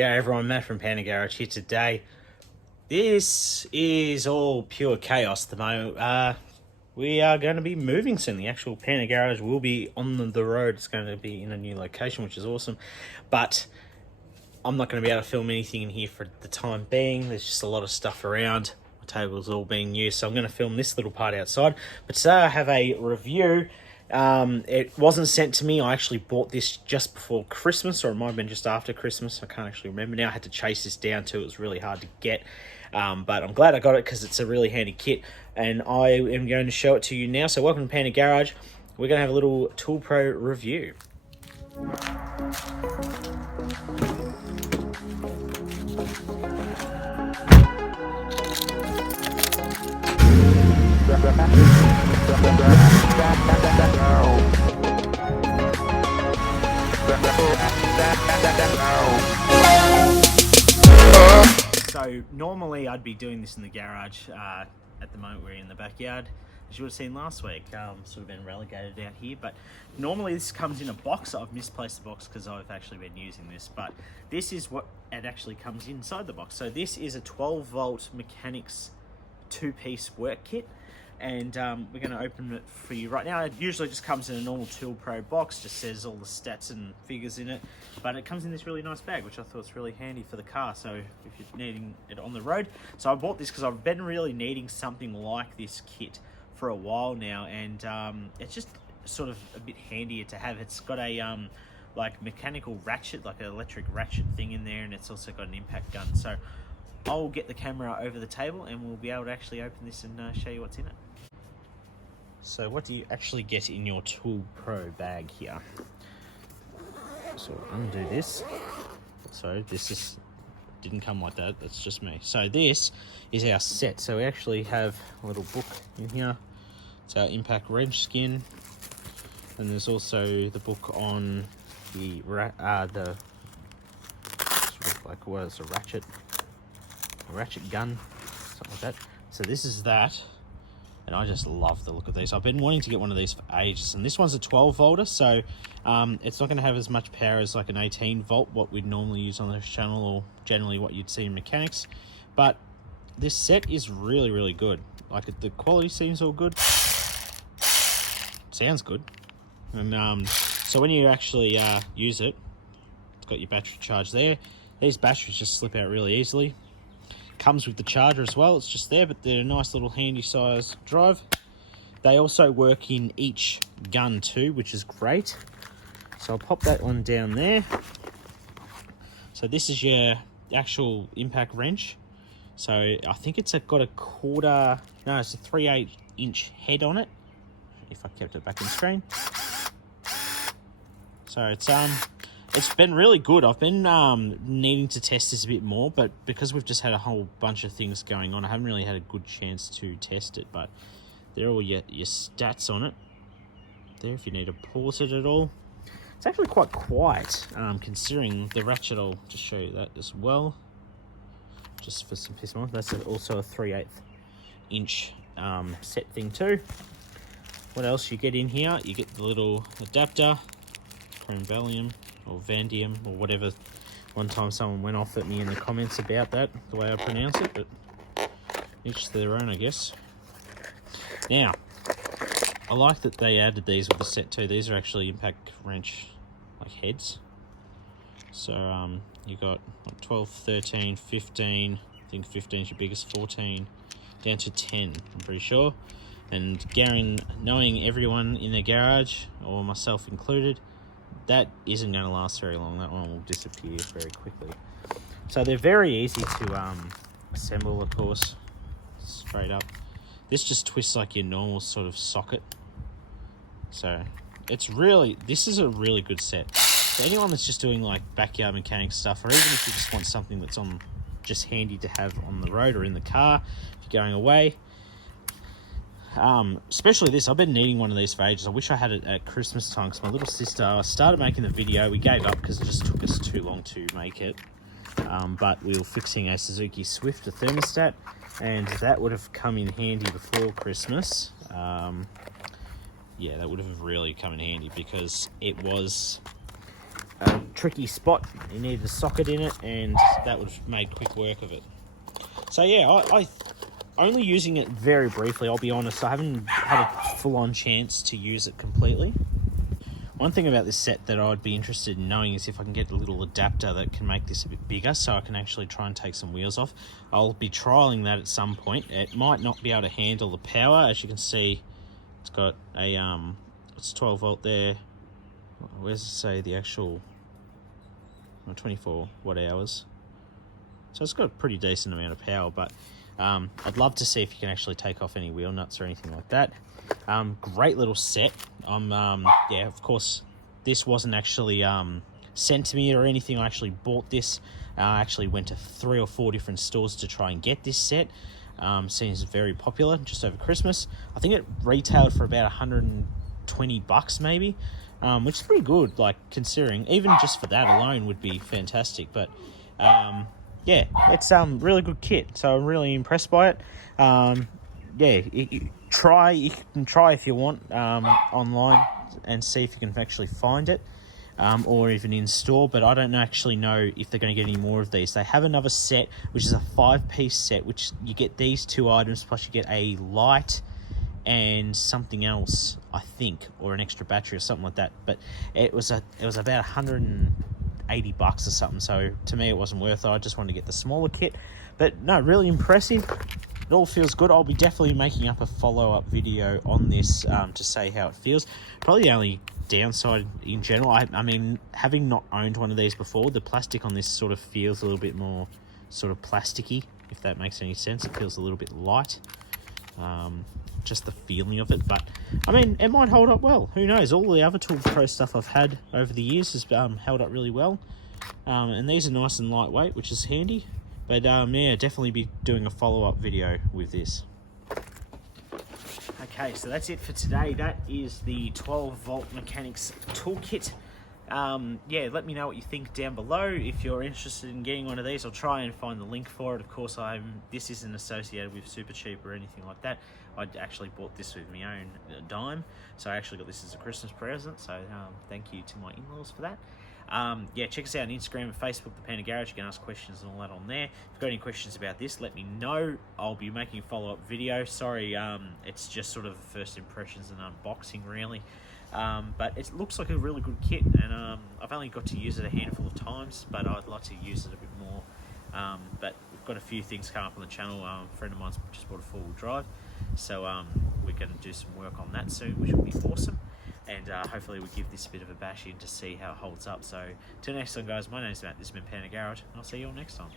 G'day everyone, Matt from Panda Garage here today. This is all pure chaos at the moment. We are going to be moving soon. The actual Panda Garage will be on the road. It's going to be in a new location, which is awesome. But I'm not going to be able to film anything in here for the time being. There's just a lot of stuff around. My table's all being used, so I'm going to film this little part outside. But today I have a review. It wasn't sent to me. I actually bought this just before Christmas, or it might have been just after Christmas. I can't actually remember now. I had to chase this down too. It was really hard to get. But I'm glad I got it because it's a really handy kit, and I am going to show it to you now. So welcome to Panda Garage. We're going to have a little Tool Pro review. So normally I'd be doing this in the garage. At the moment we're in the backyard, as you would have seen last week. Sort of been relegated out here, but normally this comes in a box. I've misplaced the box because I've actually been using this, but this is what it actually comes inside the box. So this is a 12 volt mechanics two-piece work kit, and we're going to open it for you right now. It usually just comes in a normal Tool Pro box, just says all the stats and figures in it, but it comes in this really nice bag, which I thought was really handy for the car, so if you're needing it on the road. So I bought this because I've been really needing something like this kit for a while now, and it's just sort of a bit handier to have. It's got a like mechanical ratchet, like an electric ratchet thing in there, and it's also got an impact gun. So I'll get the camera over the table and we'll be able to actually open this and show you what's in it. So what do you actually get in your Tool Pro bag here? So undo this. So this didn't come like that, that's just me. So this is our set. So we actually have a little book in here. It's our impact wrench skin. And there's also the book on the sort of like, what is a ratchet gun, something like that. So this is that, and I just love the look of these. I've been wanting to get one of these for ages, and this one's a 12 volter, so it's not going to have as much power as like an 18 volt, what we'd normally use on this channel, or generally what you'd see in mechanics. But this set is really, really good. Like, the quality seems all good, sounds good, and so when you actually use it, it's got your battery charge there. These batteries just slip out really easily. Comes with the charger as well. It's just there, but they're a nice little handy size drive. They also work in each gun too, which is great. So I'll pop that one down there. So this is your actual impact wrench. So I think it's got a it's a 3/8 inch head on it, if I kept it back in screen. So it's been really good. I've been needing to test this a bit more, but because we've just had a whole bunch of things going on, I haven't really had a good chance to test it. But there are all your stats on it there if you need to pause it at all. It's actually quite quiet, considering the ratchet. I'll just show you that as well, just for some peace of mind. That's also a 3/8 inch set thing too. What else you get in here? You get the little adapter, Chrombalium or Vandium or whatever. One time someone went off at me in the comments about that, the way I pronounce it, but each to their own, I guess. Now, I like that they added these with the set too. These are actually impact wrench like heads. So you got 12, 13, 15, I think 15 is your biggest, 14, down to 10, I'm pretty sure. And knowing everyone in the garage, or myself included, that isn't going to last very long. That one will disappear very quickly. So they're very easy to assemble, of course, straight up. This just twists like your normal sort of socket. So this is a really good set. So anyone that's just doing like backyard mechanics stuff, or even if you just want something that's just handy to have on the road or in the car if you're going away. Especially this, I've been needing one of these for ages. I wish I had it at Christmas time, because my little sister started making the video. We gave up because it just took us too long to make it. But we were fixing a Suzuki Swift, a thermostat, and that would have come in handy before Christmas. Yeah, that would have really come in handy, because it was a tricky spot. You needed a socket in it, and that would have made quick work of it. So yeah, I only using it very briefly, I'll be honest. I haven't had a full-on chance to use it completely. One thing about this set that I'd be interested in knowing is if I can get a little adapter that can make this a bit bigger so I can actually try and take some wheels off. I'll be trialling that at some point. It might not be able to handle the power. As you can see, it's got a it's 12 volt there. Where's it say the actual 24 watt hours? So it's got a pretty decent amount of power, but I'd love to see if you can actually take off any wheel nuts or anything like that. Great little set. Yeah, of course, this wasn't actually sent to me or anything. I actually bought this. I actually went to 3 or 4 different stores to try and get this set. Seems very popular just over Christmas. I think it retailed for about $120 maybe, which is pretty good, like considering even just for that alone would be fantastic. But yeah, it's really good kit, so I'm really impressed by it. Yeah, you can try if you want online and see if you can actually find it, or even in store, but I don't actually know if they're going to get any more of these. They have another set, which is a 5-piece set, which you get these 2 items, plus you get a light and something else, I think, or an extra battery or something like that. But it was about $180 or something, so to me it wasn't worth it. I just wanted to get the smaller kit. But no, really impressive. It all feels good. I'll be definitely making up a follow-up video on this to say how it feels. Probably the only downside in general, I mean, having not owned one of these before, the plastic on this sort of feels a little bit more sort of plasticky, if that makes any sense. It feels a little bit light. Just the feeling of it, but I mean, it might hold up well. Who knows? All the other Tool Pro stuff I've had over the years has held up really well, and these are nice and lightweight, which is handy. But yeah, definitely be doing a follow-up video with this. Okay, so that's it for today. That is the 12-volt mechanics toolkit. Yeah, let me know what you think down below. If you're interested in getting one of these, I'll try and find the link for it. Of course, this isn't associated with Supercheap or anything like that. I actually bought this with my own dime, so I actually got this as a Christmas present, so thank you to my in-laws for that. Yeah, check us out on Instagram and Facebook, The Panda Garage. You can ask questions and all that on there. If you've got any questions about this, let me know. I'll be making a follow-up video. Sorry, it's just sort of first impressions and unboxing, really. But it looks like a really good kit, and I've only got to use it a handful of times, but I'd like to use it a bit more. But we've got a few things coming up on the channel. A friend of mine's just bought a 4-wheel drive, so we're going to do some work on that soon, which will be awesome. And hopefully we give this a bit of a bash in to see how it holds up. So till next time, guys, my name's Matt, this has been Panda Garage, and I'll see you all next time.